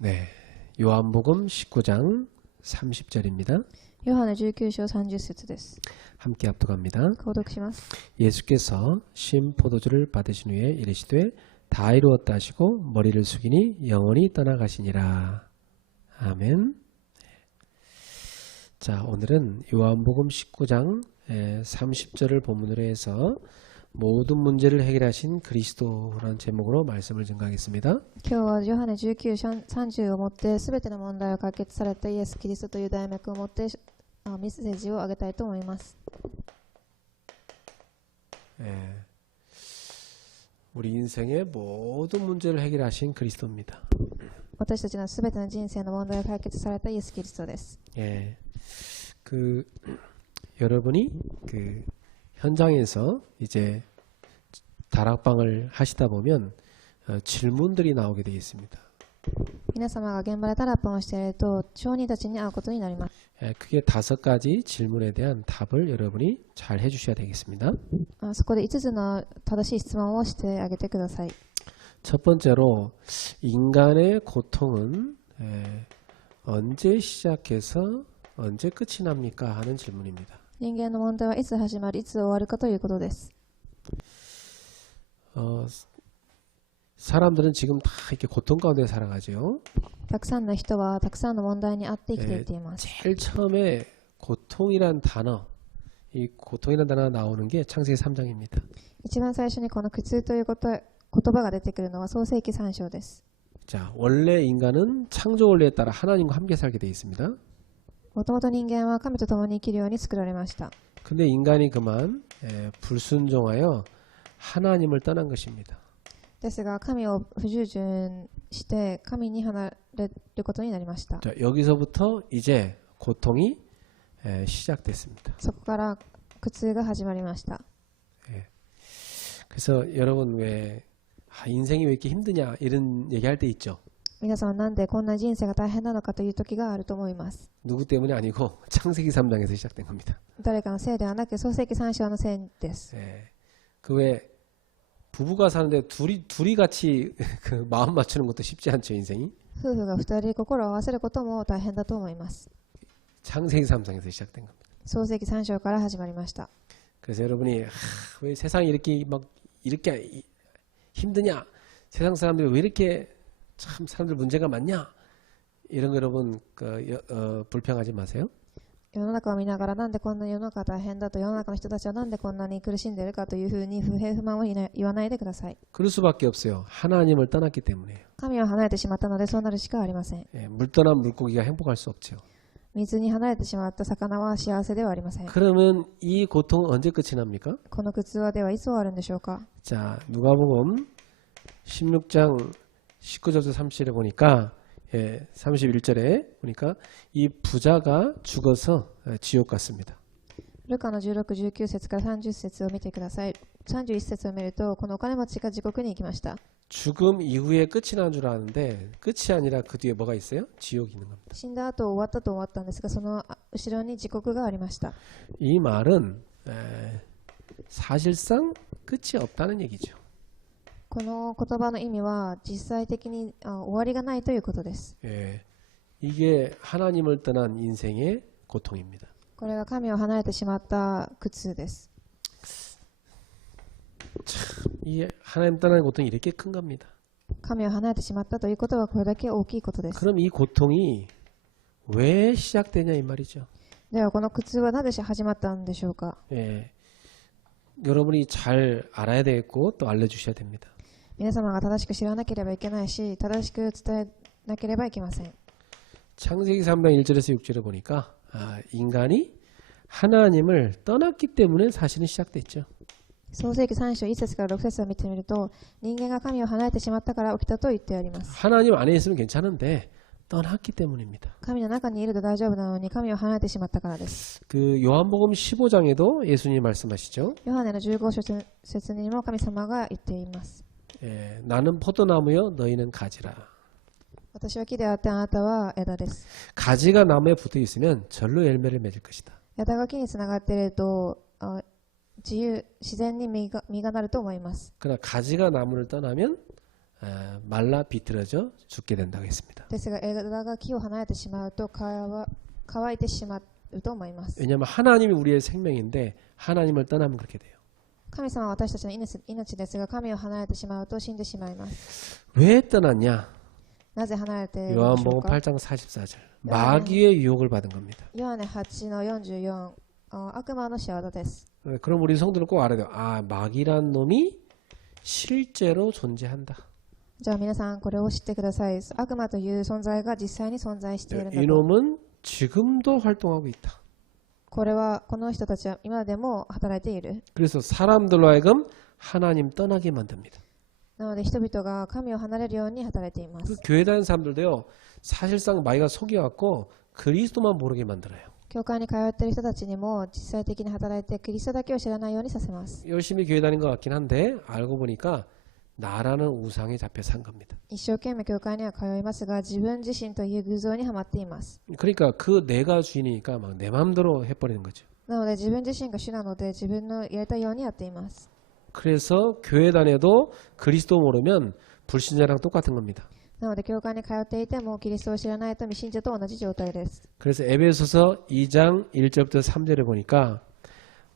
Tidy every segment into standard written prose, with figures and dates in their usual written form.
네, 요한복음 19장 30절입니다. ヨハネ19章30節です。 함께 합독합니다. 購読します。 예수께서 신 포도주를 받으신 후에 이르시되 다 이루었다 하시고 머리를 숙이니 영원히 떠나가시니라. 아멘. 자, 오늘은 요한복음 19장 30절을 본문으로 해서 모든 문제를 해결하신 그리스도라는 제목으로 말씀을 증거하겠습니다. 今日はヨハネ19章30をもってすべての問題を解決されたイエス・キリストという題目をもってメッセージをあげたいと思います。 우리 인생의 모든 문제를 해결하신 그리스도입니다. 私たちのすべての人生の問題を解決されたイエス・キリストです。 여러분이 현장에서 이제 다락방을 하시다 보면 질문들이 나오게 되어 있습니다. 皆様が現場でタラップをしていると証人たちに会うことになります。 그게 5가지 질문에 대한 답을 여러분이 잘 해주셔야 되겠습니다. そこで5つの正しい質問をしてあげてください。 첫 번째로 인간의 고통은 언제 시작해서 언제 끝이 납니까? 하는 질문입니다. 人間の問題はいつ始まりいつ終わるかということです。 사람들은 지금 다 이렇게 고통 가운데 살아가죠. たくさんの人はたくさんの問題にあって生きていっています。 제일 처음에 고통이란 단어, 이 고통이란 단어가 나오는 게 창세기 3장입니다. 一番最初にこの苦痛という言葉が出てくるのは創世記3章です。 자, 원래 인간은 창조 원리에 따라 하나님과 함께 살게 되어 있습니다. もともと人間は神と共に生きるように作られました。 근데 인간이 그만 불순종하여 하나님을 떠난 것입니다. ですが神を不従順して神に離れることになりました。 자, 여기서부터 이제 고통이 시작됐습니다. そこから苦痛が始まりました。 그래서 여러분 왜 인생이 왜 이렇게 힘드냐 이런 얘기할 때 있죠. 皆さんなんでこんな人生が大変なのかという時があると思います。 누구 때문이 아니고 창세기 3장에서 시작된 겁니다. 誰かのせいではなく創世記3章のせいです。 그 왜 부부가 사는데 둘이 같이 그 마음 맞추는 것도 쉽지 않죠, 인생이. 夫婦が2人心を合わせることも大変だと思います。 창세기 3장에서 시작된 겁니다. 創世記3章から始まりました。 그래서 여러분이 왜 세상이 이렇게 힘드냐? 세상 사람들이 왜 이렇게 참 사람들 문제가 많냐? 이런 거 여러분 불평하지 마세요. 世の中を見ながらなんでこんな世の中大変だと世の中の人たちはなんでこんなに苦しんでいるかというふうに不平不満を言わないでください。 그럴 수밖에 없어요. 하나님을 떠났기 때문에요. 神を離れてしまったのでそうなるしかありません。 물 떠난 물고기가 행복할 수 없죠. 水に離れてしまった魚は幸せではありません。 그러면 이 고통은 언제 끝이 납니까? この苦痛はではいつ終わるんでしょうか。 자, 누가복음 16장 19절부터 30절에 보니까 31절에 보니까 이 부자가 죽어서 지옥 갔습니다. ルカの16、19節から30節を見てください。31節を見るとこのお金持ちが地獄に行きました。 죽음 이후에 끝이 난 줄 아는데 끝이 아니라 그 뒤에 뭐가 있어요? 지옥이 있는 겁니다. 死んだ後終わったと終わったんですがその後ろに地獄がありました。 이 말은 사실상 끝이 없다는 얘기죠. この言葉の意味は実際的に終わりがないということです。 이게 하나님을 떠난 인생의 고통입니다. これが神を離れてしまった苦痛です。 이 하나님 떠난 고통이 이렇게 큰 겁니다. 神を離れてしまったということはこれだけ大きいことです。 그럼 이 고통이 왜 시작되냐 이 말이죠. ではこの苦痛はなぜ始まったんでしょうか。 여러분이 잘 알아야 되겠고 또 알려주셔야 됩니다. 皆様が正しく知らなければいけないし正しく伝えなければいけません。 창세기 3장 1절에서 6절에 보니까 인간이 하나님을 떠났기 때문에 사실은 시작됐죠. 創世記3章1節から6節を見てみると人間が神を離れてしまったから起きたと言ってあります。 하나님 안에 있으면 괜찮은데 떠났기 때문입니다. 神の中にいると大丈夫なのに神を離れてしまったからです。 그 요한복음 15장에도 예수님이 말씀하시죠. ヨハネの15章節にも神様が言っています。 나는 포도나무요 너희는 가지라. 私は木であってあなたは枝です。 가지가 나무에 붙어 있으면 절로 열매를 맺을 것이다. 枝が木につながっていると自然に実がなると思います。 그러나 가지가 나무를 떠나면 말라 비틀어져 죽게 된다고 했습니다. ですが枝が木を離れてしまうと乾いてしまうと思います。 왜냐하면 하나님이 우리의 생명인데 하나님을 떠나면 그렇게 돼요. 神様は私たちの命ですが、神を離れてしまうと死んでしまいます。 왜 떠났냐? なぜ離れているのでしょ 요한복음 うか。 8장 44절 마귀의 유혹을 받은 겁니다. ヨハネ8の44、悪魔の仕業です。 그럼 우리 성도는 꼭 알아야 돼요. 아, 마귀란 놈이 실제로 존재한다. じゃあ皆さんこれを知ってください。悪魔という存在が実際に存在しているんだと。 이놈은 지금도 활동하고 있다. この人たちは今でも働いている。 그래서 사람들로 하여금 하나님 떠나게 만듭니다. なので人々が神を離れるように働いていま 그 す。 교회 다니는 사람들도요. 사실상 마귀가 속여갖고 그리스도만 모르게 만들어요. 教会に通っている人たちにも実際的に働いてキリストだけを知らないようにさせます。 열심히 교회 다닌 것 같긴 한데 알고 보니까 나라는 우상에 잡혀 산 겁니다. 一生懸命教会には通いますが、自分自身という偶像にはまっています。 그러니까 그 내가 주인이니까 막 내 마음대로 해버리는 거죠. なので自分自身が主なので自分のやりたいようにやっています。 그래서 교회 다녀도 그리스도 모르면 불신자랑 똑같은 겁니다. なので教会に通っていてもキリストを知らないと未信者と同じ状態です。 그래서 에베소서 2장 1절부터 3절에 보니까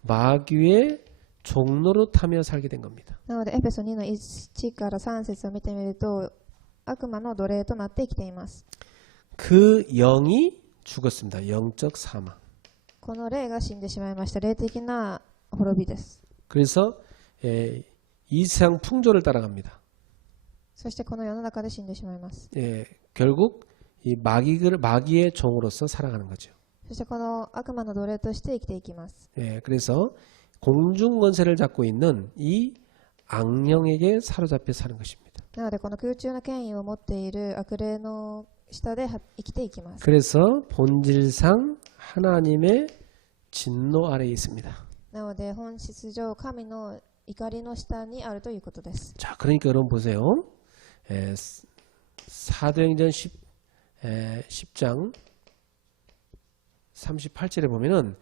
마귀의 종로로 타며 살게 된 겁니다. なのでエペソ2の1から3節を見てみると、悪魔の奴隷となって生きています。 그 영이 죽었습니다. 영적 사망. この霊が死んでしまいました。霊的な滅びです。 그래서 이 세상 풍조를 따라갑니다. そしてこの世の中で死んでしまいます。 결국 이 마귀의 종으로서 살아가는 거죠. そしてこの悪魔の奴隷として生きていきます。 그래서 공중 권세를 잡고 있는 이 악령에게 사로잡혀 사는 것입니다. なのでこの空中の権威を持っている悪霊の下で生きていきます。 그래서 본질상 하나님의 진노 아래에 있습니다. なので本質上神の怒りの下にあるということです。 자, 그러니까 여러분 보세요. 사도행전 10장 38절에 보면은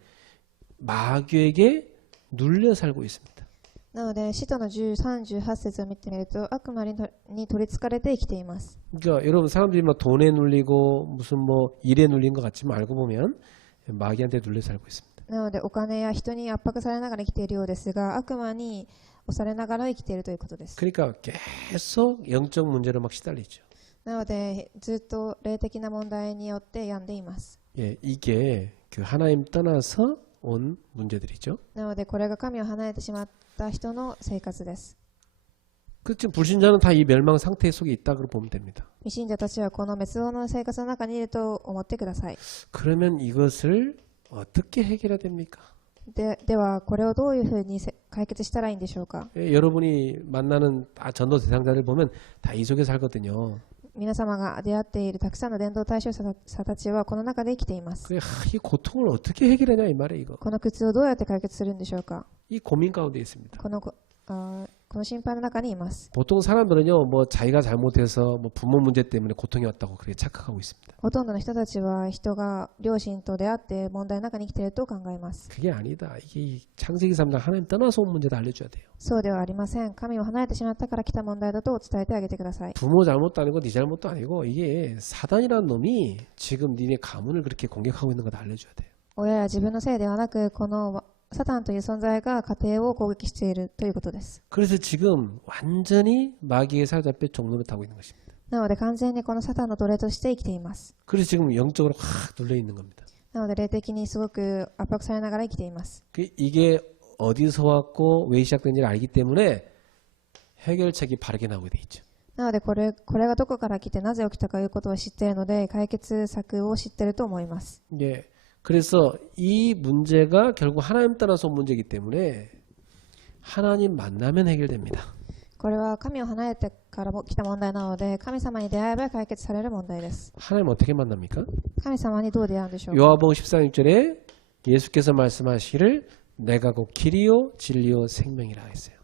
마귀에게 눌려 살고 있습니다. なので使徒の38節を見てみると、悪魔に取りつかれて生きています。 그러니까 여러분 사람들이 막 돈에 눌리고 무슨 뭐 일에 눌린 것 같지만 알고 보면 마귀한테 눌려 살고 있습니다. なのでお金や人に圧迫されながら生きているようですが、悪魔に押されながら生きているということです。 그러니까 계속 영적 문제로 막 시달리죠. なのでずっと霊的な問題によって病んでいます。 이게 그 하나님 떠나서 온 문제들이죠. なのでこれが神を離れてしまった人の生活です。 그 지금 불신자는 다 이 멸망 상태 속에 있다고 보면 됩니다. 未信者たちはこの滅亡の生活の中にいると思ってください。 그러면 이것을 어떻게 해결해야 됩니까? ではこれをどういうふうに解決したらいいんでしょうか。 여러분이 만나는 전도 대상자를 보면 다 이 속에 살거든요. 皆様が出会っているたくさんの伝道対象者たちはこの中で生きています。 이 고통을 어떻게 해결하냐 이 말이에요. 이거. この苦痛をどうやって解決するんでしょうか。 이 고민 가운데 있습니다. この心配の中にいます。 보통 사람들은요, 뭐 자기가 잘못해서 뭐 부모 문제 때문에 고통이 왔다고 그렇게 착각하고 있습니다. ほとんどの人たちは人が両親と出会って問題の中に生きていると考えます。 그게 아니다. 이게 창세기 3장 하나님 떠나서 온 문제도 알려줘야 돼요. そうではありません。神を離れてしまったから来た問題だと伝えてあげてください。 부모 잘못도 아니고 네 잘못도 아니고 이게 사단이라는 놈이 지금 니네 가문을 그렇게 공격하고 있는 거 다 알려줘야 돼요. 親や自分のせいではなく、このサタンという存在が家庭を攻撃しているということです。 그래서 지금 완전히 마귀에 사로잡혀 종로를 타고 있는 것입니다. なので完全にこのサタンの奴隷として生きています。 그래서 지금 영적으로 확 눌려 있는 겁니다. なので霊的にすごく圧迫されながら生きています。 이게 어디서 왔고 왜 시작된지를 알기 때문에 해결책이 바르게 나오게 돼 있죠. なのでこれがどこから来てなぜ起きたかいうことを知っているので、解決策を知っていると思います。 예. 그래서 이 문제가 결국 하나님 떠나서 온 문제이기 때문에 하나님 만나면 해결됩니다. これは神を離れてからも来た問題なので、神様に出会えば解決される問題です。 하나님 어떻게 만납니까? 神様にどう出会うんでしょうか。 요한복음 14절에 예수께서 말씀하시기를 내가 곧 길이요 진리요 생명이라 했어요.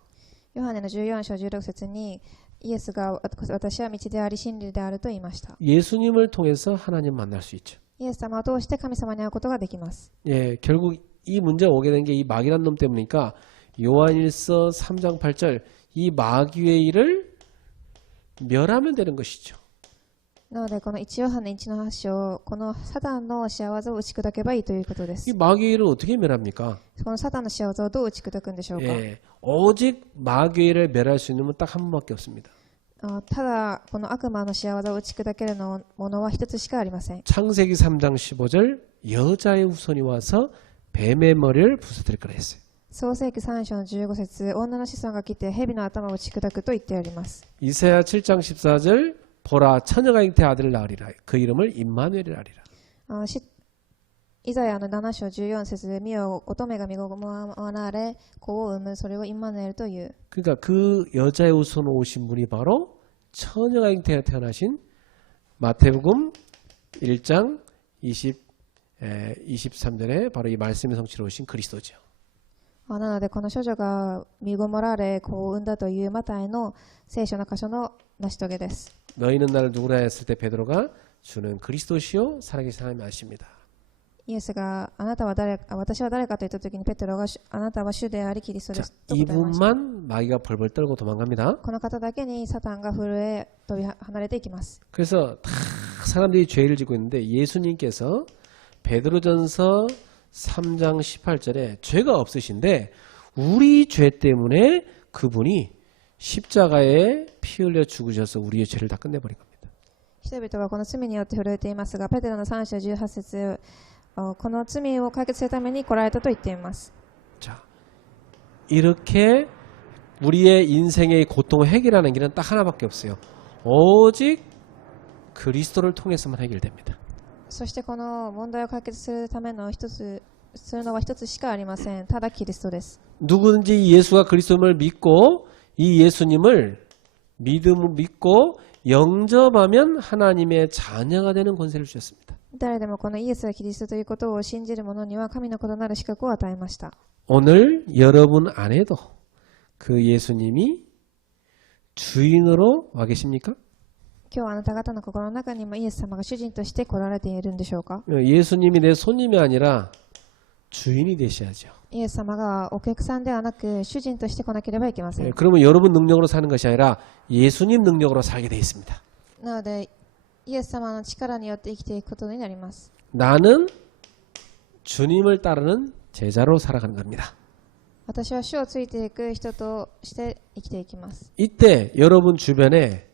ヨハネの14章16節にイエスが私は道であり真理であると言いました。 예수님을 통해서 하나님 만날 수 있죠. イエス様を通して神様に会うことができます。 예, 결국 이 문제가 오게 된 게 이 마귀란 놈 때문이니까 요한일서 3장 8절 이 마귀의 일을 멸하면 되는 것이죠. なのでこの1ヨハネ1の8章、このサタンの仕業を打ち砕けばいいということで 이 す。 마귀를 어떻게 멸합니까? このサタンの仕業をどう打ち砕くんでしょうか。 예, 오직 마귀를 멸할 수 있는 건 딱 한 번밖에 없습니다. ただこの悪魔の仕業を打ち砕けるものは一つしかありません。 창세기 3장 15절 여자의 후손이 와서 뱀의 머리를 부서뜨릴 거라 했어요. 創世記3章の15節、女の子孫が来て蛇の頭を打ち砕くと言ってあります。 이사야 7장 14절 보라 처녀가 잉태 아들을 낳으리라 그 이름을 임마누엘이라 하리라. イザヤの7章14節、見よ乙女が身ごもわれ子を産む、それをインマヌエルという。 그러니까 그 여자의 후손 오신 분이 바로 처녀가 잉태에 태어나신 마태복음 1장 23절에 바로 이 말씀의 성취로 오신 그리스도죠. なのでこの処女が身ごもられ子を産んだというマタイの聖書の箇所の成し遂げです。 너희는 나를 누구라 했을 때 베드로가 주는 그리스도시요 살아계신 하나님 아십니다. イエスが私は誰かと言った時にペテロがあなたは主でありキリストで 자, すと答えました。 이분만 마귀가 벌벌 떨고 도망갑니다. この方だけにサタンが震え飛び離れていきます。 그래서 다 사람들이 죄를 지고 있는데 예수님께서 베드로전서 3장 18절에 죄가 없으신데 우리 죄 때문에 그분이 십자가에 피 흘려 죽으셔서 우리의 죄를 다 끝내버린 겁니다. 人々がこの罪によって震えていますが、ペテロの3章18節、この罪を解決するために来られたと言っています。 자, 이렇게 우리의 인생의 고통을 해결하는 길은 딱 하나밖에 없어요. 오직 그리스도를 통해서만 해결됩니다. そしてこの問題を解決するためのするのは一つしかありません。ただキリストです。 누구든지 예수가 그리스도임을 믿고 이 예수님을 믿고 영접하면 하나님의 자녀가 되는 권세를 주셨습니다. 誰でもこのイエスがキリストということを信じる者には神の子となる資格を与えました。 오늘 여러분 안에도 그 예수님이 주인으로 와 계십니까? 今日あなた方の心の中にもイエス様が主人として来られているんでしょうか。 예수님이 내 손님이 아니라 주인이 되셔야죠. イエス様がお客さんではなく主人として来なければいけません。 그러면 여러분 능력으로 사는 것이 아니라 예수님 능력으로 살게 되어 있습니다. なのでイエス様の力によって生きていくことになります。 나는 주님을 따르는 제자로 살아가는 겁니다. 私は主をついていく人として生きていきます。 이때 여러분 주변에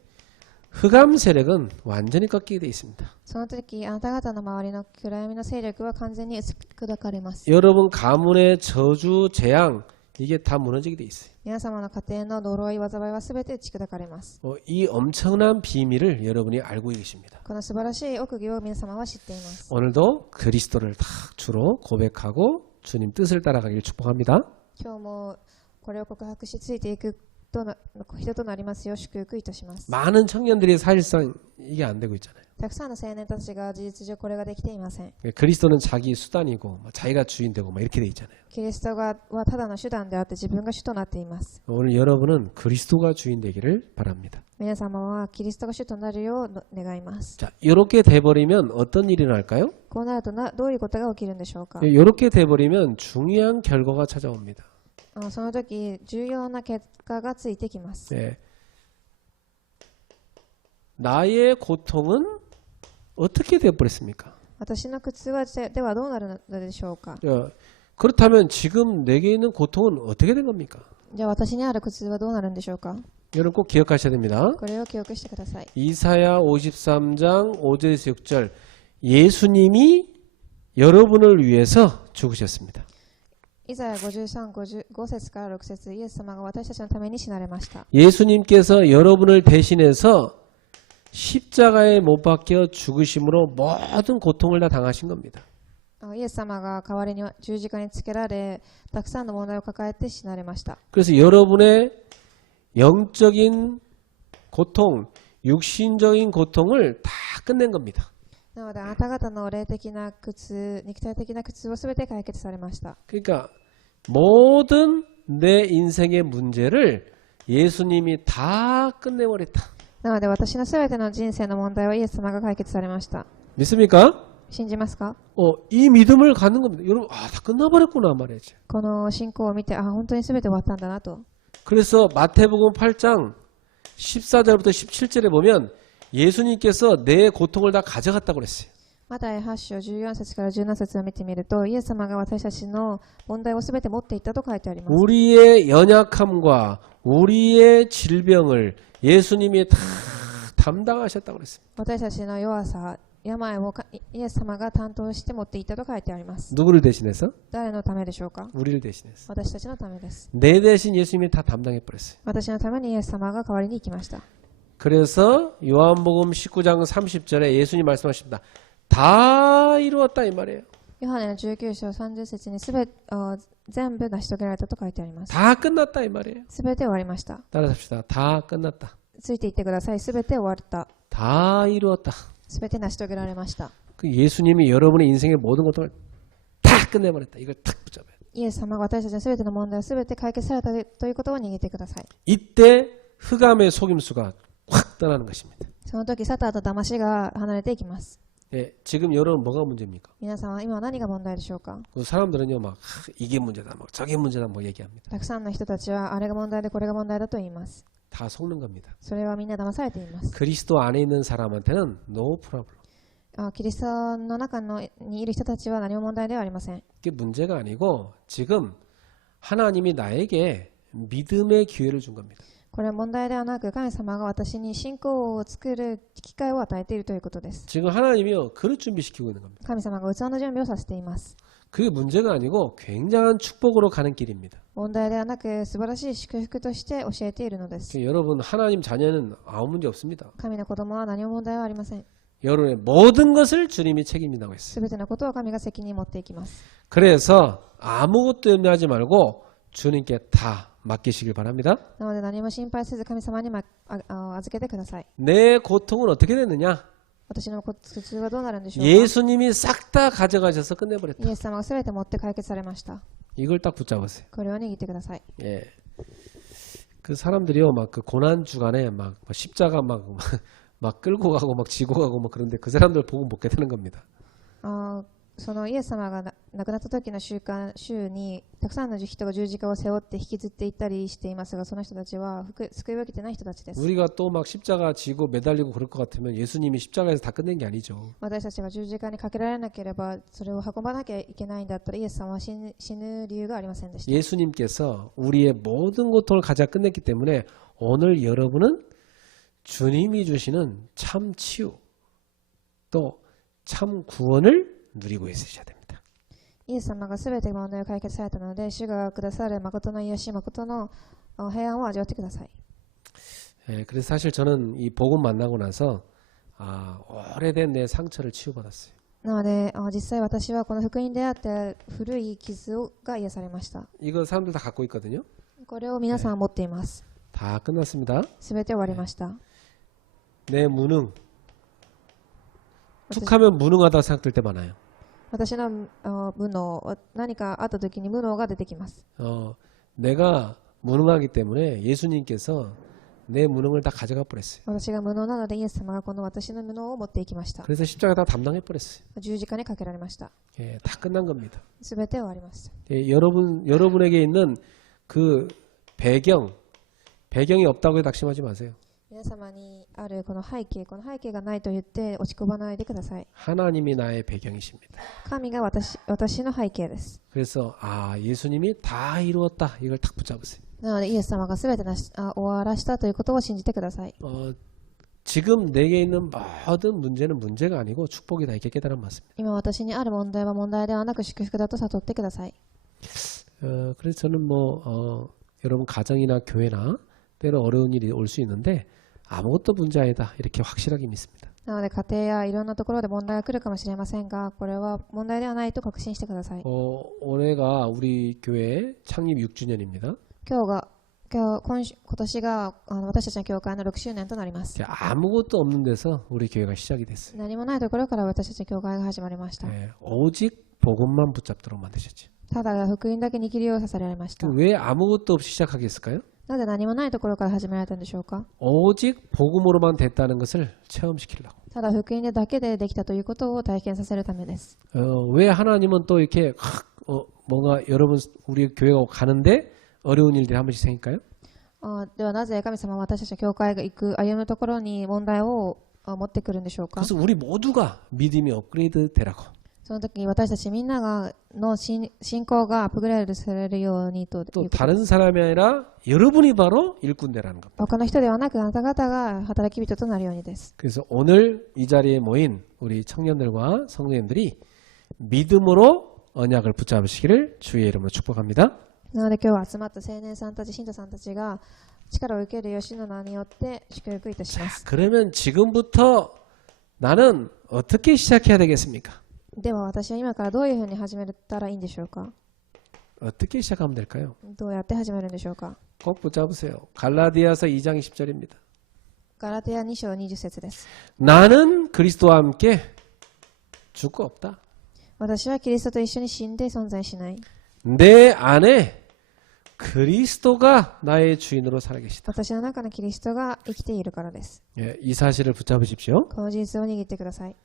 흑암 세력은 완전히 꺾이게 되어 있습니다. その時あなた方の周りの暗闇の勢力は完全に砕かれます。 여러분 가문의 저주, 재앙 이게 다 무너지게 되어 있어요. 皆様の家庭の呪い、災いはすべて打ち砕かれます。 이 엄청난 비밀을 여러분이 알고 계십니다. この素晴らしい奥義を皆様は知っています。 오늘도 그리스도를 딱 주로 고백하고 주님 뜻을 따라가길 축복합니다. 今日もこれを告白しついていく人となりますよう祝福いたします。 많은 청년들이 사실상 이게 안 되고 있잖아요. たくさんの青年たちが事実上これができていません。 그리스도는 자기 수단이고 자기가 주인 되고 이렇게 돼 있잖아요. キリストはただの手段であって自分が主となっています。 오늘 여러분은 그리스도가 주인 되기를 바랍니다. 皆様はキリストが主となるよう願います。 자, 이렇게 돼버리면 어떤 일이 날까요? こうなるとどういうことが起きるんでしょうか。 이렇게 돼버리면 중요한 결과가 찾아옵니다. その時重要な結果がついてきます。 네. 나의 고통은 어떻게 돼버렸습니까? 私の苦痛はではどうなるのでしょうか。 그렇다면 지금 내게 있는 고통은 어떻게 된 겁니까? じゃあ私にある苦痛はどうなるんでしょうか。 여러분 꼭 기억하셔야 됩니다. これを記憶してください。 이사야 53장 5절에서 6절 예수님이 여러분을 위해서 죽으셨습니다. イザヤ53、5節から6節、イエス様が私たちのために死なれました。 예수님께서 여러분을 대신해서 십자가에 못 박혀 죽으심으로 모든 고통을 다 당하신 겁니다. イエス様が代わりに十字架につけられ、たくさんの問題を抱えて死なれました。 그래서 여러분의 영적인 고통, 육신적인 고통을 다 끝낸 겁니다. なのであなた方の霊的な苦痛、肉体的な苦痛をすべて解決されました。 그러니까 모든 내 인생의 문제를 예수님이 다 끝내버렸다. なので私のすべての人生の問題はイエス様が解決されました。 믿습니까? 信じますか？ 이 믿음을 갖는 겁니다. 여러분, 다 끝나버렸구나 말이지. この信仰を見て、本当にすべて終わったんだなと。 그래서 마태복음 8장 14절부터 17절에 보면 예수님께서 내 고통을 다 가져갔다고 그랬어요. マタイ8章14節から17節を見てみると、イエス様が私たちの問題をすべて持っていったと書いてあります。 우리의 연약함과 우리의 질병을 예수님이 다 담당하셨다고 그랬어요. 私たちの弱さ、病をイエス様が担当して持っていったと書いてあります。 누구를 대신해서? 誰のためでしょうか？ 우리를 대신해서. 私たちのためです。 내 대신 예수님이 다 담당해버렸어요. 私のためにイエス様が代わりに行きました。 그래서 요한복음 19장 30절에 예수님 말씀하십니다. 다 이루었다 이 말이에요. ヨハネの19章30節に全部成し遂げられたと書いてあります。 다 끝났다 이 말이에요. すべて終わりました。 따라합시다. 다 끝났다. ついていってください。すべて終わった。 다 이루었다. すべて成し遂げられました。 그 예수님이 여러분의 인생의 모든 것들을 다 끝내버렸다. 이걸 탁 붙잡아요. イエス様が私たちのすべての問題をすべて解決されたということを握ってください。 이때 흑암의 속임수가 확 떠나는 것입니다. その時、サタンと騙しが離れていきます。 예, 지금 여러분 뭐가 문제입니까? 皆さんは今何が問題でしょうか？ 그 사람들은요 막 이게 문제다, 막 저게 문제다, 뭐 얘기합니다. たくさんの人たちはあれが問題でこれが問題だと言います。 다 속는 겁니다. それはみんな騙されています。 그리스도 안에 있는 사람한테는 no problem. キリストの中にいる人たちは何も問題ではありません。 그게 문제가 아니고 지금 하나님이 나에게 믿음의 기회를 준 겁니다. これは問題ではなく、神様が私に信仰を作る機会を与えているということです。 지금 하나님이요 그릇 준비시키고 있는 겁니다. 神様が器の準備をさせています。 그게 문제가 아니고 굉장한 축복으로 가는 길입니다. 問題ではなく、素晴らしい祝福として教えているのです。 여러분 하나님 자녀는 아무 문제 없습니다. 神の子供は何も問題はありません。 여러분의 모든 것을 주님이 책임진다고 했어요. すべてのことを神が責任を持っていきます。 그래서 아무것도 염려하지 말고 주님께 다 맡기시길 바랍니다. なので何も心配せず神様に預けてください。 내 고통은 어떻게 됐느냐? 私の苦痛はどうなるんでしょうか？ 예수님이 싹 다 가져가셔서 끝내버렸다. イエス様がすべて持って解決されました。 이걸 딱 붙잡으세요. これを握ってください。 예. 그 사람들이요, 막 그 고난 주간에 막 십자가 막 끌고 가고 막 지고 가고 막 그런데 그 사람들 보고 못 깨닫는 겁니다. そのイエス様が亡くなった時の週にたくさんの人が十字架を背負って引きずっていったりしていますが、その人たちは救いを受けてない人たちです。 우리가 또 막 십자가 지고 매달리고 그럴 것 같으면 예수님이 십자가에서 다 끝낸 게 아니죠. 私たちが十字架にかけられなければそれを運ばなきゃいけないんだったらイエス様は死ぬ理由がありませんでした。 예수님께서 우리의 모든 고통을 가져 끝냈기 때문에 오늘 여러분은 주님이 주시는 참 치유 또 참 구원을 누리고 있으셔야 됩니다. イエス様がすべて問題を解決されたので、主がくださる誠の癒し、誠の平安を味わってください。 예, 그래서 사실 저는 이 복음 만나고 나서 오래된 내 상처를 치유받았어요. なので実際私はこの福音であって古い傷が癒されました。 이거 사람들 다 갖고 있거든요. これを皆さん持っています。 다 끝났습니다. すべて終わりました。 내 무능. 툭하면 무능하다 생각될 때 많아요. 私の無能、何かあった時に無能が出てきます。 내가 무능하기 때문에 예수님께서 내 무능을 다 가져가 버렸어요. 私が無能なのでイエス様がこの私の無能を持っていきました。 그래서 십자가 다 담당해 버렸어요. 十字架にかけられました。 예, 다 끝난 겁니다. すべて終わりました。 예, 여러분에게 있는 그 배경이 없다고 해도 낙심하지 마세요. 皆様にあるこの背景がないと言って落ち込まないでください。 하나님이 나의 배경이십니다. 神が私の背景です。 그래서 예수님이 다 이루었다. 이걸 탁 붙잡으세요. なのでイエス様がすべて終わらしたということを信じてください。 지금 내게 있는 모든 문제는 문제가 아니고 축복이다. 이렇게 깨달은 맞습니다. 今私にある問題は問題ではなく祝福だと悟ってください。 그래서 저는 여러분 가정이나 교회나 때로 어려운 일이 올 수 있는데 아무것도 문제 아니다. 이렇게 확실하게 믿습니다. なので家庭やいろんなところで問題が来るかもしれませんが、これは問題ではないと確信してください。 올해가 우리 교회 창립 6주년입니다. 今年が私たちの教会の6周年となります。 아무것도 없는 데서 우리 교회가 시작이 됐어요. 何もないところから私たちの教会が始まりました。 오직 복음만 붙잡도록 만드셨죠. ただ福音だけ握りをさせられました。 왜 아무것도 없이 시작하게 했을까요? なぜ何もないところから始められたんでしょうか？ 오직 복음으로만 됐다는 것을 체험시키려고. ただ福音だけでできたということを体験させるためです。 왜 하나님은 또 뭔가 여러분 우리 교회가 가는데 어려운 일들이 한 번씩 생길까요? ではなぜ神様は私たちの教会が行く歩むところに問題を持ってくるんでしょうか。 그래서 우리 모두가 믿음이 업그레이드 되라고. その時に私たちみんなの信仰がアップグレードされるようにという 또 ことです。 다른 사람이 아니라 여러분이 바로 일꾼되라는 겁니다. 他の人ではなくあなた方が働き人となるようにです。 그래서 오늘 이 자리에 모인 우리 청년들과 성도님들이 믿음으로 언약을 붙잡으시기를 주의 이름으로 축복합니다. なので今日は集まった青年さんたち、信徒さんたちが力を受ける吉の名によって祝福いたします。 그러면 지금부터 나는 어떻게 시작해야 되겠습니까? では私は今からどういうふうに始めたらいいんでしょうか。 어떻게 시작하면 될까요? どうやって始めるんでしょうか。 꼭 붙잡으세요. 갈라디아서 2장 20절입니다. ガラテヤ2章20節です。 나는 그리스도와 함께 죽고 없다. 私はキリストと一緒に死んで存在しない。 내 안에 그리스도가 나의 주인으로 살아계시다. 私の中のキリストが生きているからです。 예, 이 사실을 붙잡으십시오. この事実を握ってください。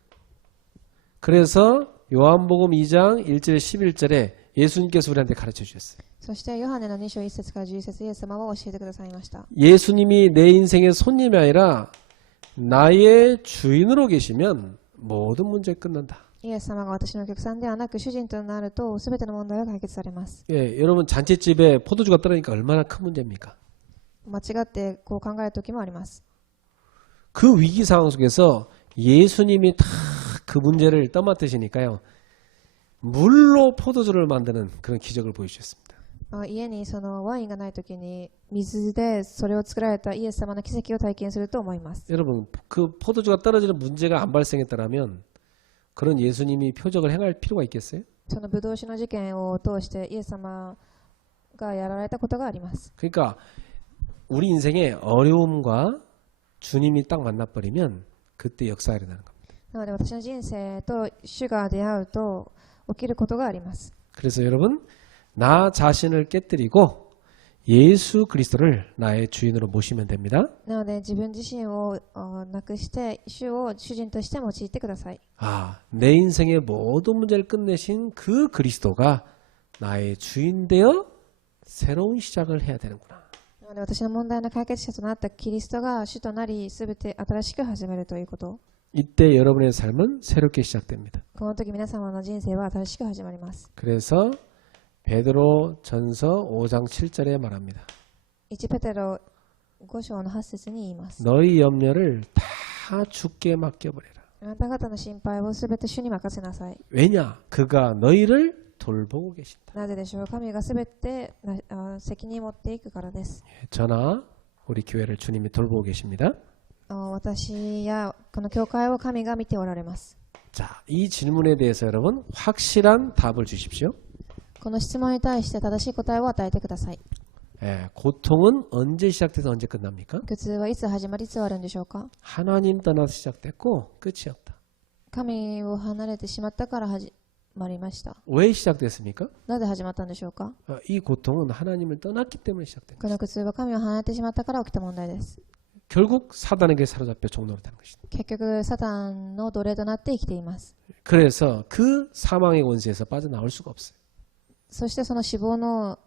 그래서 요한복음 2장 1절 11절에 예수님께서 우리한테 가르쳐 주셨어요. そしてヨハネの2章1節から11節イエス様は教えてくださいました。 예수님이 내 인생의 손님이 아니라 나의 주인으로 계시면 모든 문제 끝난다. イエス様が私のお客さんではなく主人となると全ての問題が解決されます。 예, 여러분 잔치집에 포도주가 떨어지니까 얼마나 큰 문제입니까? 間違ってこう考える時もあります。 그 위기 상황 속에서 예수님이 다 그 문제를 떠맡으시니까요. 물로 포도주를 만드는 그런 기적을 보여주셨습니다. 家にそのワインがない時に水でそれを作られたイエス様の奇跡を体験すると思います。 여러분 그 포도주가 떨어지는 문제가 안 발생했다면 그런 예수님이 표적을 행할 필요가 있겠어요? そのブドウ酒の事件を通してイエス様がやられたことがあります。 그러니까 우리 인생의 어려움과 주님이 딱 만나버리면 그때 역사가 일어나는 겁니다. なので私の人生と主が出会うと起きることがあります。 그래서 여러분 나 자신을 깨뜨리고 예수 그리스도를 나의 주인으로 모시면 됩니다. なので自分自身をなくして主を主人として用いてください。 아, 내 인생의 모든 문제를 끝내신 그 그리스도가 나의 주인 되어 새로운 시작을 해야 되는구나. なので私の問題の解決者となったキリストが主となり全て新しく始めるということ。 이때 여러분의 삶은 새롭게 시작됩니다. この時皆様の人生は新しく始まります。 그래서 베드로 전서 5장 7절에 말합니다. 1ペテロ5章の8節に言います。 너희 염려를 다 주께 맡겨버려라. あなた方の心配を全て主に任せなさい。 왜냐? 그가 너희를 돌보고 계신다. なぜでしょう。神が全て責任を持っていくからです。 저나 우리 교회를 주님이 돌보고 계십니다. 私やこの教会を神が見ておられます。 자, 이 질문에 대해서 여러분 확실한 답을 주십시오. この質問に対して正しい答えを与えてください。 예, 고통은 언제 시작돼서 언제 끝납니까? 苦痛はいつ始まりいつ終わるんでしょうか。 하나님 떠나서 시작됐고 끝이 없다. 神を離れてしまったから始まりました。 왜 시작됐습니까? なぜ始まったんでしょうか。 이 고통은 하나님을 떠났기 때문에 시작된 この苦痛は神を離れてしまったから起きた問題です。 결국 사단에게 사로잡혀 종노릇 하는 것이다. 結局サタンの奴隷となって生きています。 그래서 그 사망의 권세에서 빠져나올 수가 없어요. そしてその死亡の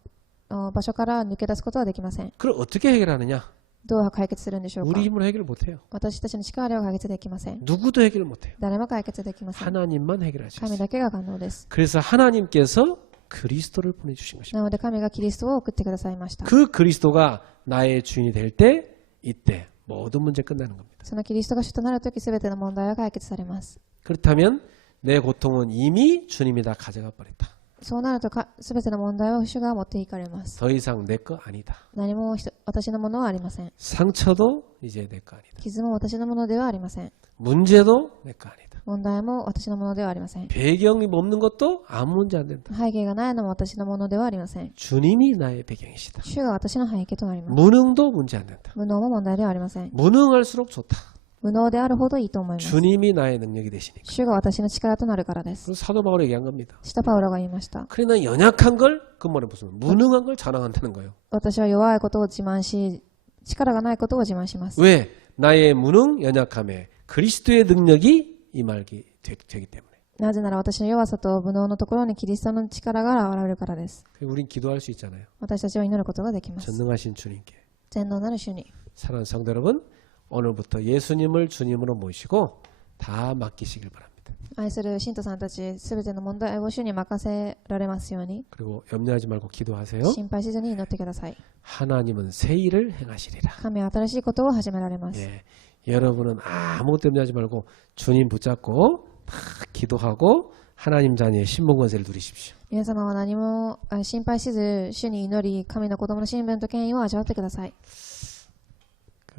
場所から抜け出すことはできません。 그걸 어떻게 해결하느냐? どう解決するんでしょうか。 우리 힘으로 해결 못해요. 私たちの力では解決できません。 누구도 해결 못해요. 誰も解決できません。 하나님만 해결할 수 神 있어요. だけが可能です。 그래서 하나님께서 그리스도를 보내주신 것입니다. なので神がキリストを送ってくださいました。 그 그리스도가 나의 주인이 될 때 이때 모든 문제 끝나는 겁니다. そのキリストが主となるときすべての問題は解決されます。 그렇다면 내 고통은 이미 주님이 다 가져가 버렸다. そうなるとすべての問題を主が持っていかれます。 더 이상 내 거 아니다. 何も私のものはありません。 상처도 이제 내 거 아니다. 傷も私のものではありません。 문제도 내 거 아니다. 問題も私のものではありません。 배경이 없는 것도 아무 문제 안 된다. 背景がないのも私のものではありません。 주님이 나의 배경이시다. 主が私の背景となります。 무능도 문제 안 된다. 無能も問題ではありません。 무능할수록 좋다. 無能であるほどいいと思います。 주님이 나의 능력이 되시니까. 主が私の力となるからです。 그래서 사도 바울이 얘기한 겁니다. 使徒パウロが言いました。 그러나 연약한 걸 그 말은 무슨 무능한 걸 자랑한다는 거예요. 私は弱いことを自慢し、力がないことを自慢します。 왜? 나의 무능 연약함에 그리스도의 능력이 임하기 되기 때문에. なぜなら私の弱さと無能のところにキリストの力が現れるからです。 우린 기도할 수 있잖아요. 私たちは祈ることができます。 전능하신 주님께 全能なる主に。 사랑하는 성도 여러분, 오늘부터 예수님을 주님으로 모시고 다 맡기시길 바랍니다. 愛する信徒さんたち、すべての問題を主に任せられますように。 그리고 염려하지 말고 기도하세요. 心配せずに祈ってください。 하나님은 새 일을 행하시리라. 神は新しいことを始められます。 예, 여러분은 아무것도 염려하지 말고 주님 붙잡고 다 기도하고 하나님 자녀의 신분 권세를 누리십시오. 皆様は何も心配せず、主に祈り、神の子供の身分と権威を味わってください。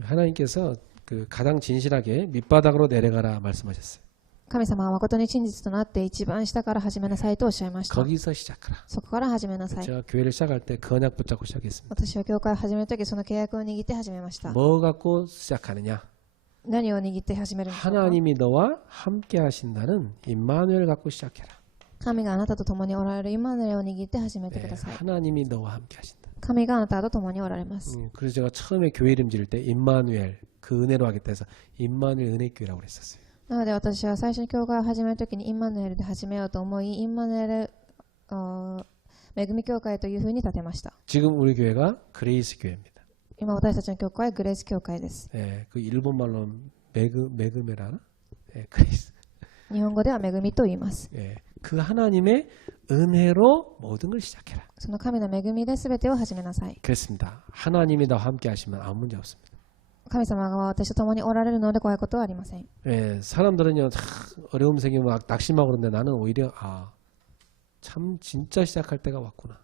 하나님께서 그 가장 진실하게 밑바닥으로 내려가라 말씀하셨어요. 神様は誠に真実となって一番下から始めなさいとおっしゃいました。 거기서 시작하라. そこから始めなさい。 제가 교회를 시작할 때 그 언약 붙잡고 시작했습니다. 私は教会を始めるとき、その契約を握って始めました。 뭐 갖고 시작하느냐? 何を握って始めるんでしょうか。 하나님이 너와 함께 하신다는 임마누엘 갖고 시작해라. 神があなたと共におられるイマヌエルを握って始めて 네, ください。 하나님이 너와 함께 하신다. 神があなたと共におられます。 그래서 제가 처음에 교회 이름 지을 때 임마누엘 그 은혜로 하겠다 해서 임마누엘 은혜교회라고 그랬었어요. なので私は最初に教会を始めるときにインマヌエルで始めようと思い、インマヌエル恵み教会というふうに立てました。 지금 우리 교회가 그레이스 교회입니다. 今私たちの教会はグレース教会です。 네, 그 일본말로 메그메라나? 네, 그레이스. 日本語では恵みと言います。 네, 그 하나님의 은혜로 모든 걸 시작해라. その神の恵みで全てを始めなさい。 그렇습니다. 하나님이 나와 함께 하시면 아무 문제 없습니다. 神様が私と共におられるので怖いことはありません。 네, 사람들은요 어려움 생기면 막 낙심하고 그러는데 나는 오히려 참 진짜 시작할 때가 왔구나.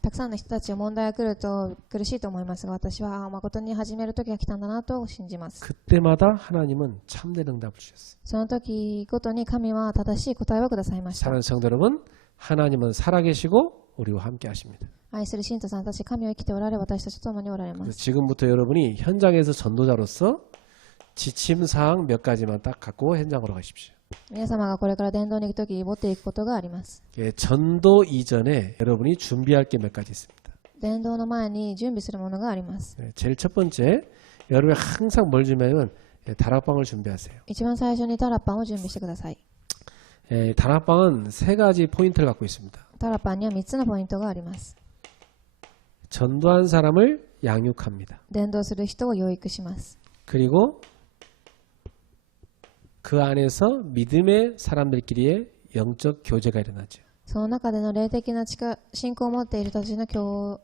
たくさんの人たちは問題が来ると苦しいと思いますが、私は誠に始める時が来たんだなと信じます。 그때마다 하나님은 참된 응답을 주셨어요. その時ごとに神は正しい答えをくださいました。 사랑하는 성도 여러분, 하나님은 살아계시고 우리와 함께 하십니다. 愛する信徒さんたち、神を生きておられ、私たちと共におられま 그래서 す。 지금부터 여러분이 현장에서 전도자로서 지침 사항 몇 가지만 딱 갖고 현장으로 가십시오. 皆様がこれから伝道に行く時に持っていくことがあります。 예, 전도 이전에 여러분이 준비할 게 몇 가지 있습니다. 伝道の前に準備するものがあります。 예, 제일 첫 번째, 여러분이 항상 뭘 준비하면 다락방을 준비하세요. 一番最初にタラッパンを準備してください。 예, 다락방은 세 가지 포인트를 갖고 있습니다. タラッパンには3つのポイントがあります。 전도한 사람을 양육합니다. 伝道する人を養育します。 그리고 그 안에서 믿음의 사람들끼리의 영적 교제가 일어나죠. その中での霊的な信仰を持っている人たちの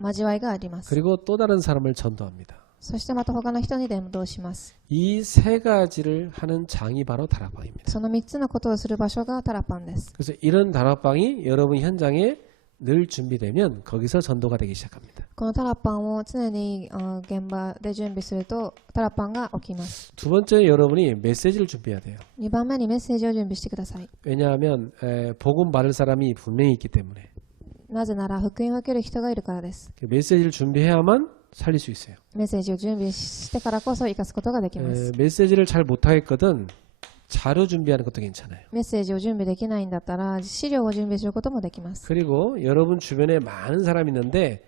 交わりがあります。 그리고 또 다른 사람을 전도합니다. そしてまた他の人に伝道します。 이 세 가지를 하는 장이 바로 다락방입니다. その3つのことをする場所がタラパンです。 그래서 이런 다락방이 여러분 현장에 늘 준비되면 거기서 전도가 되기 시작합니다. このタラパンを常に現場で準備するとタラパンが起きます。 두 번째 여러분이 메시지를 준비해야 돼요. 2番目にメッセージを準備してください。 왜냐하면 복음 받을 사람이 분명히 있기 때문에 なぜなら福音を受ける人がいるからです。 메시지를 준비해야만 살릴 수 있어요. メッセージを準備してからこそ生かすことができます。 메시지를 잘 못하겠거든 자료 준비하는 것도 괜찮아요. メッセージを準備できないんだったら資料を準備することもできます。 그리고 여러분 주변에 많은 사람이 있는데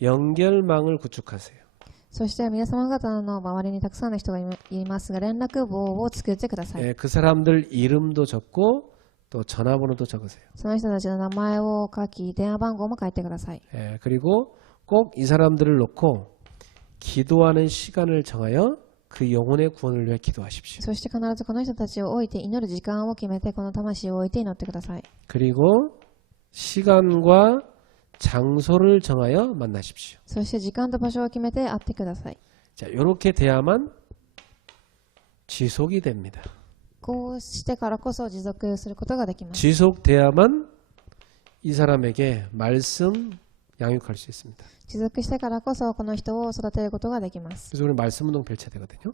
연결망을 구축하세요. そして皆様方の周りにたくさんの人がいますが、連絡簿を作ってください。 그 사람들 이름도 적고 또 전화번호도 적으세요. その人たちの名前を書き、電話番号も書いてください。 그리고 꼭 이 사람들을 놓고 기도하는 시간을 정하여 그 영혼의 구원을 위해 기도하십시오. そして必ずこの人たちを置いて祈る時間を決めて、この魂を置いて祈ってください。 그리고 시간과 장소를 정하여 만나십시오. そして時間と場所を決めて会ってください。 자, 이렇게 돼야만 지속이 됩니다. こうしてからこそ持続することができます。 지속돼야만 이 사람에게 말씀 양육할 수 있습니다. 持続してからこそこの人を育てることができます。 그래서 우리 말씀 운동 펼쳐야 되거든요.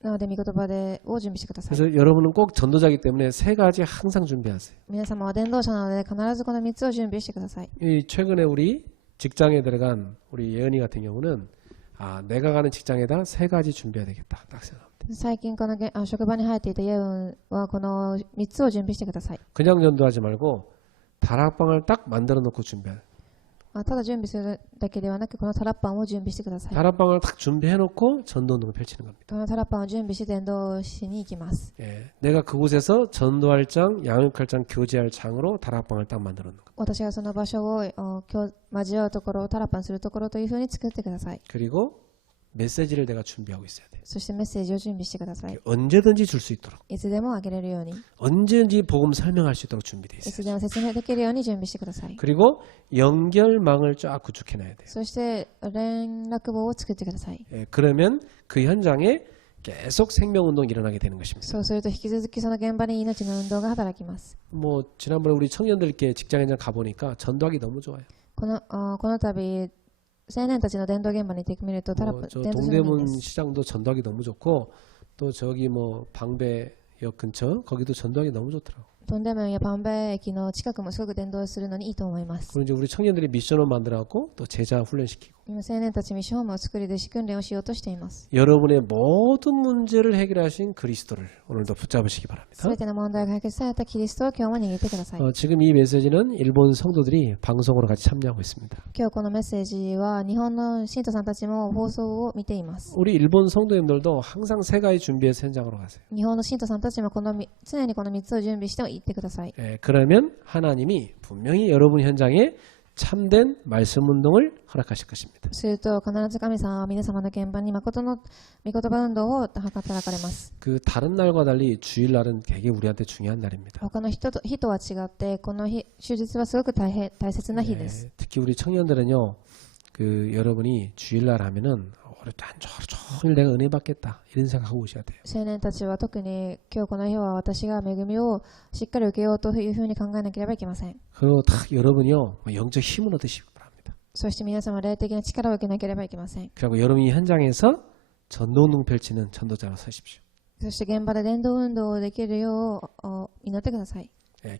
なので、御言葉を準備してください。 그래서 여러분은 꼭 전도자이기 때문에 세 가지 항상 준비하세요. 皆様は伝道者なので、必ずこの3つを準備してください。 이 최근에 우리 직장에 들어간 우리 예은이 같은 경우는 내가 가는 직장에다 세 가지 준비해야 되겠다. 딱 생각합니다. 最近この職場に入っていたイエウンはこの3つを準備してください。 그냥 전도하지 말고 다락방을 딱 만들어 놓고 준비해야 돼요. ただ準備するだけではなく、このタラッパンを準備してください。 다락방을 딱 준비해놓고 전도운동을 펼치는 겁니다. このタラッパンを準備して伝道しに行きます。 예, 내가 그곳에서 전도할 장, 양육할 장, 교제할 장으로 다락방을 딱 만들어 놓는 겁니다. 私がその場所を交わるところをタラッパンするところというふうに作ってください。 그리고 메시지를 내가 준비하고 있어야 돼요. そしてメッセージを準備してください。 언제든지 줄 수 있도록, いつでもあげれるように、 언제든지 복음 설명할 수 있도록 준비되어 い 있어요. つでも説明できるように準備してください。 그리고 연결망을 쫙 구축해놔야 돼요. そして連絡網を作ってください。 예, 그러면 그 현장에 계속 생명운동이 일어나게 되는 것입니다. そうすると引き続きその現場に命の運動が働きます。 뭐 지난번에 우리 청년들께 직장 현장 가보니까 전도하기 너무 좋아요. この度青年たちの伝道現場に行ってみるとタラッパン 저 伝道するんで 동대문 す。 시장도 전도하기 너무 좋고 또 저기 뭐 방배역 근처 거기도 전도하기 너무 좋더라고. トンデムンやパンベ駅の近くもすごく伝道するのにいいと思います。 그리고 이제 우리 청년들이 미션을 만들어갖고 또 제자 훈련시키고 今青年たちミッションホームを作り弟子訓練をしようとしています。 여러분의 모든 문제를 해결하신 그리스도를 오늘도 붙잡으시기 바랍니다. すべての問題が解決されたキリストを今日も握ってください。 지금 이 메시지는 일본 성도들이 방송으로 같이 참여하고 있습니다. 今日このメッセージは日本の信徒さんたちも放送を見ています。 우리 일본 성도님들도 항상 세 가지 준비해서 현장으로 가세요. 日本の信徒さんたちも常にこの3つを準備して行ってください。 그러면 하나님이 분명히 여러분 현장에 참된 말씀 운동을 허락하실 것입니다. すると必ず神様は皆様の現場に誠の御言葉運動を働かれます。 그 다른 날과 달리 주일날은 되게 우리한테 중요한 날입니다. 他の日とは違ってこの日終日はすごく大切な日です。 특히 우리 청년들은요, 그 여러분이 주일날 하면은 하루 종일 내가 은혜 받겠다 이런 생각하고 오셔야 돼요. 青年たちは特に今日この日は私が恵みをしっかり受けようというふうに考えなければいけません。 그리고 다 여러분이요 영적 힘을 얻으시기 바랍니다. そして皆様霊的な力を受けなければいけません。 그리고 여러분이 현장에서 전도운동 펼치는 전도자로 서십시오. そして現場で伝道運動をできるよう祈ってください。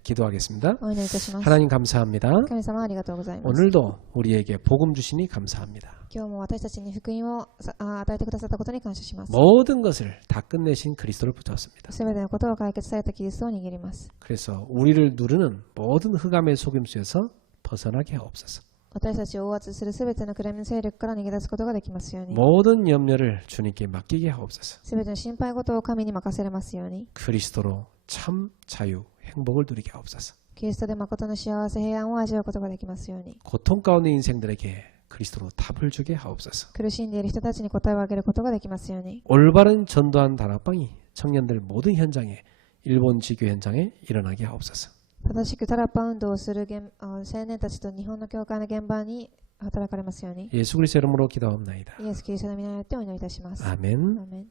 기도하겠습니다. お祈りいたします。 하나님 감사합니다. 神様ありがとうございます。 오늘도 우리에게 복음 주시니 감사합니다. 今日も私たちに福音を与えてくださったことに感謝します。 모든 것을 다 끝내신 그리스도를 붙잡습니다. すべてのことを解決されたキリストを握ります。 그래서 우리를 누르는 모든 흑암의 속임수에서 벗어나게 하옵소서. 私たちを押圧するすべての暗闇の勢力から逃げ出すことができますように。 모든 염려를 주님께 맡기게 하옵소서. すべての心配事を神に任せれますように。 그리스도로 참 자유, 행복을 누리게 하옵소서. キリストで誠の幸せ、平安を味わうことができますように。 고통 가운데 인생들에게 그리스도로 답을 주게 하옵소서. 苦しんでいる人たちに答えをあげることができますように。 올바른 전도한 다락방이 청년들 모든 현장에 일본 지교 현장에 일어나게 하옵소서. 正しくタラッパ運動をする青年たちと日本の教会の現場に働かれますように。 예수 그리스도 이름으로 기도합나이다. イエス・キリストの皆によってお祈りいたします。 아멘. アーメン。